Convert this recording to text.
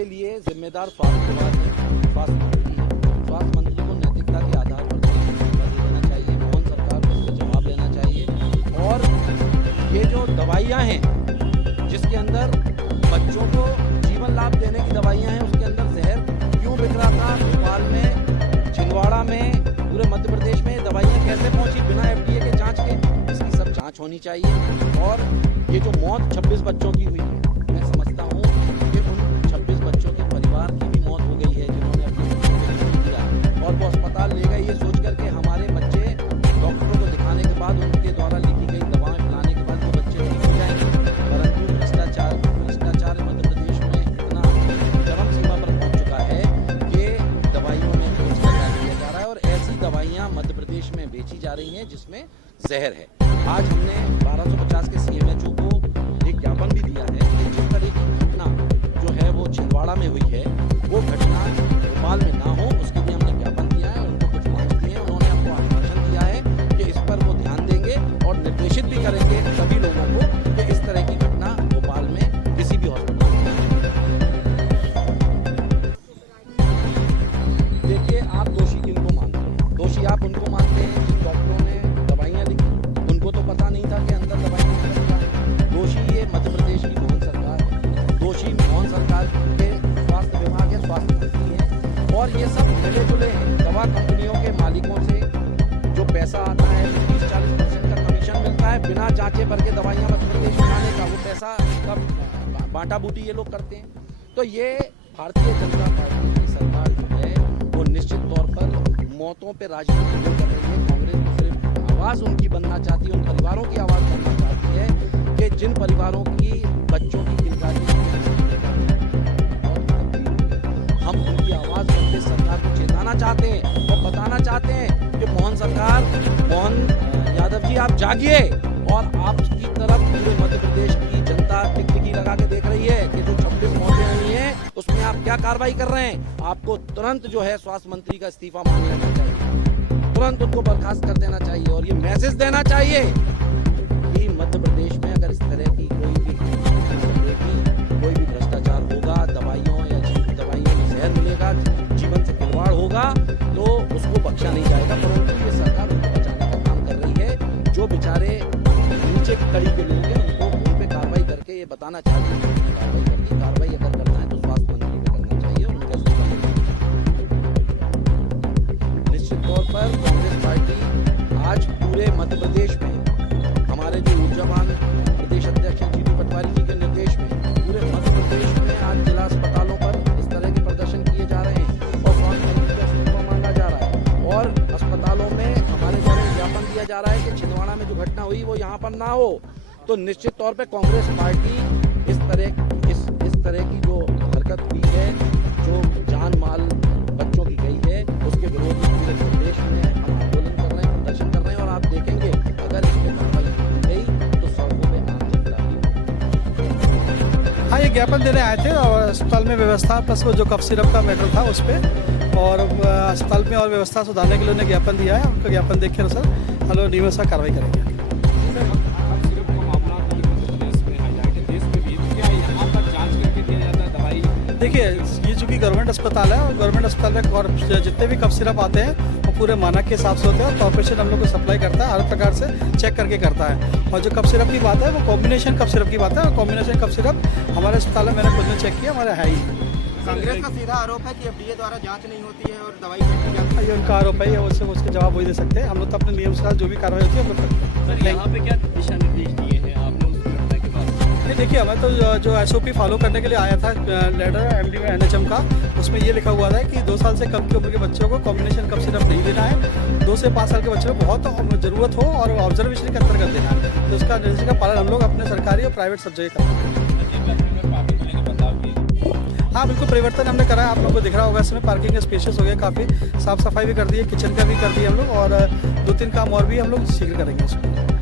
इसके लिए जिम्मेदार स्वास्थ्य विभाग है, स्वास्थ्य मंत्री है। स्वास्थ्य मंत्री को नैतिकता के आधार पर देना चाहिए, मोहन सरकार को इसका जवाब लेना चाहिए। और ये जो दवाइयाँ हैं जिसके अंदर बच्चों को जीवन लाभ देने की दवाइयाँ हैं, उसके अंदर जहर क्यों बिक रहा था? भोपाल में, छिंदवाड़ा में, पूरे मध्य प्रदेश में दवाइयाँ कैसे पहुँची बिना FDA के जाँच के? इसकी सब जाँच होनी चाहिए। और ये जो मौत 26 बच्चों की हुई है, मैं समझता हूँ कि उन 26 बच्चों के परिवार की भी मौत हो गई है जिन्होंने अपने बच्चों को जन्म दिया और वो अस्पताल ले गए ये सोच करके हमारे बच्चे डॉक्टरों को दिखाने के बाद उनके द्वारा लिखी गई दवाएं पिलाने के बाद वो बच्चे ठीक हो जाएंगे। परंतु भ्रष्टाचार मध्य प्रदेश में इतना चरम सीमा पर पहुँच चुका है कि दवाइयों में भ्रष्टाचार किया जा रहा है और ऐसी दवाइयाँ मध्य प्रदेश में बेची जा रही हैं जिसमें जहर है। आज हमने 1250 के CMHO को एक ज्ञापन भी दिया है कि जिस तरह की घटना जो है वो छिंदवाड़ा में हुई है वो घटना भोपाल में ना हो, उसके लिए हमने ज्ञापन दिया है। उनको कुछ मांग दी है, उन्होंने हमको आश्वासन दिया है कि इस पर वो ध्यान देंगे और निर्देशित भी करेंगे सभी लोगों को कि इस तरह की घटना भोपाल में किसी भी हॉस्पिटल में ना हो। देखिए, आप दोषी किनको मानते हैं? दोषी आप उनको मानते हैं जिन डॉक्टरों ने दवाइयाँ लिखी, उनको तो पता नहीं था कि अंदर दवाइयाँ हैं। दोषी ये मध्य प्रदेश की मोहन सरकार है, दोषी मोहन सरकार के स्वास्थ्य विभाग है, स्वास्थ्य मंत्री है और ये सब मिले जुले हैं। दवा कंपनियों के मालिकों से जो पैसा आता है 30-40% का कमीशन मिलता है बिना जांचे पर के दवाइयाँ मध्य प्रदेश में आने का, वो पैसा का बांटा बूटी ये लोग करते हैं। तो ये भारतीय जनता पार्टी की सरकार जो है वो निश्चित तौर पर मौतों पर राजनीति कर रही है। कांग्रेस को सिर्फ आवाज़ उनकी बनना चाहती है, उन परिवारों की आवाज़ बनना चाहती है कि जिन परिवारों की बच्चों की किलकारी हम उनकी आवाज़ बनते सरकार को चेताना चाहते हैं और बताना चाहते हैं कि मोहन यादव जी आप जागिए और आपकी तरफ पूरे मध्य प्रदेश की जनता टिकटिकी लगा के देख रही है कि जो 26 मौतें हुई हैं उसमें आप क्या कार्रवाई कर रहे हैं। आपको तुरंत जो है स्वास्थ्य मंत्री का इस्तीफा मांग लेना चाहिए, तुरंत उनको बर्खास्त कर देना चाहिए और ये मैसेज देना चाहिए कि मध्य प्रदेश में अगर इस तरह की कोई भी भ्रष्टाचार होगा, दवाइयों में जहर मिलेगा, जीवन से खिलवाड़ होगा तो उसको बख्शा नहीं जाएगा। परंतु ये सरकार उनको बचाने का काम कर रही है। जो बेचारे नीचे की कड़ी के लोग हैं उनको उन पे कार्रवाई करके ये बताना चाहती है कि कार्रवाई कर दी। कार्रवाई अगर करना है तो स्वास्थ्य मंत्री को करना चाहिए और उनका इस्तीफा निश्चित तौर पर कांग्रेस पार्टी आज पूरे मध्य प्रदेश में हमारे जो ऊर्जावान प्रदेश अध्यक्ष हैं GD पटवारी जी के निर्देश में पूरे मध्य प्रदेश में आज जिला अस्पतालों पर इस तरह के प्रदर्शन किए जा रहे हैं और स्वास्थ्य मंत्री का इस्तीफा मांगा जा रहा है और अस्पतालों में हमारे द्वारा ज्ञापन दिया जा रहा है कि छिंदवाड़ा में जो घटना हुई वो यहाँ पर ना हो। तो निश्चित तौर पर कांग्रेस पार्टी इस तरह की जो हरकत हुई है, जो जान माल बच्चों की गई है, उसके विरोध में पूरे प्रदेश में हम आंदोलन कर रहे हैं, प्रदर्शन कर रहे हैं और आप देखेंगे अगर इस पर कार्रवाई की गई तो सड़कों में आम जनता भी। हाँ, ये ज्ञापन देने आए थे और अस्पताल में व्यवस्था प्लस वो जो कफ सिरप का मैटर था उस पर और अस्पताल में और व्यवस्था सुधारने के लिए उन्हें ज्ञापन दिया है। उनका ज्ञापन देख के सर हम लोग नियम से कार्रवाई करेंगे। देखिए, ये चूँकि गवर्नमेंट अस्पताल है और गवर्नमेंट अस्पताल में जितने भी कफ सिरप आते हैं वो पूरे मानक के हिसाब से होते हैं और कॉर्पोरेशन हम लोग को सप्लाई करता है, हर प्रकार से चेक करके करता है। और जो कफ सिरप की बात है वो कॉम्बिनेशन कफ सिरप की बात है और कॉम्बिनेशन कफ सिरप हमारे अस्पताल में मैंने खुद ने चेक किया, हमारे है ही। कांग्रेस का सीधा आरोप है कि FDA द्वारा जांच नहीं होती है और दवाई फेंकी जाती है। ये उनका आरोप है, उसके जवाब वही दे सकते हैं। हम लोग तो अपने नियम से जो भी कार्रवाई होती है हम लोग करते हैं। यहाँ पे क्या दिशा निर्देश दिए हैं आपने उस घटना के बाद? देखिए, हमें तो जो SOP फॉलो करने के लिए आया था लेटर MD में NHM का, उसमें ये लिखा हुआ था कि 2 साल से कम की उम्र के बच्चों को कॉम्बिनेशन कफ सिरप नहीं देना है, 2 से 5 साल के बच्चों को बहुत ज़रूरत हो और ऑब्जर्वेशन के अंतर्गत देना है। तो उसका निर्देश का पालन हम लोग अपने सरकारी और प्राइवेट सब जगह करते हैं। हाँ, बिल्कुल परिवर्तन हमने करा है। आप लोगों को दिख रहा होगा इसमें पार्किंग स्पेशियस हो गया, काफ़ी साफ़ सफाई भी कर दी है, किचन का भी कर दी हम लोग और 2-3 काम और भी हम लोग शीघ्र करेंगे इसमें।